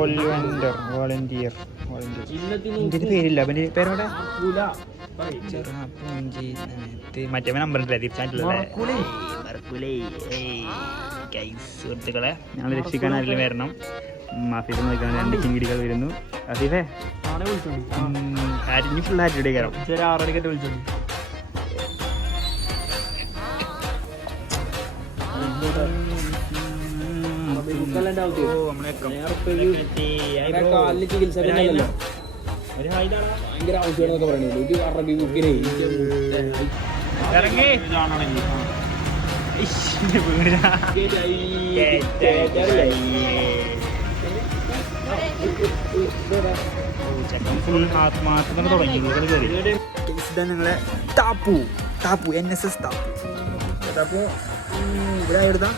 Volunteer ഇതിന് പേരില്ല. അവൻ്റെ പേരോടെ മറ്റേ നമ്പർ ഉണ്ടല്ലേ തിരിച്ചായിട്ടുള്ളതല്ലേ. സുഹൃത്തുക്കളെ ഞങ്ങൾ രക്ഷിക്കാൻ ആരെങ്കിലും വരണം. മാഫിക്ക് നോക്കാൻ 2 ചിങ്കിടികൾ വരുന്നു. അസീഫേ ആറ്റിന് ഫുൾ ആറ്റിയുടെ കയറാം. 6 മണിക്കത്തെ വിളിച്ചോണ്ട് ഭയങ്കര ആവശ്യമാണെന്നൊക്കെ പറയുന്നത്. ആത്മാർത്ഥം തുടങ്ങി. നിങ്ങളെ ടാപ്പു NSS ടാപ്പു ഇവിടെ എഴുതാം.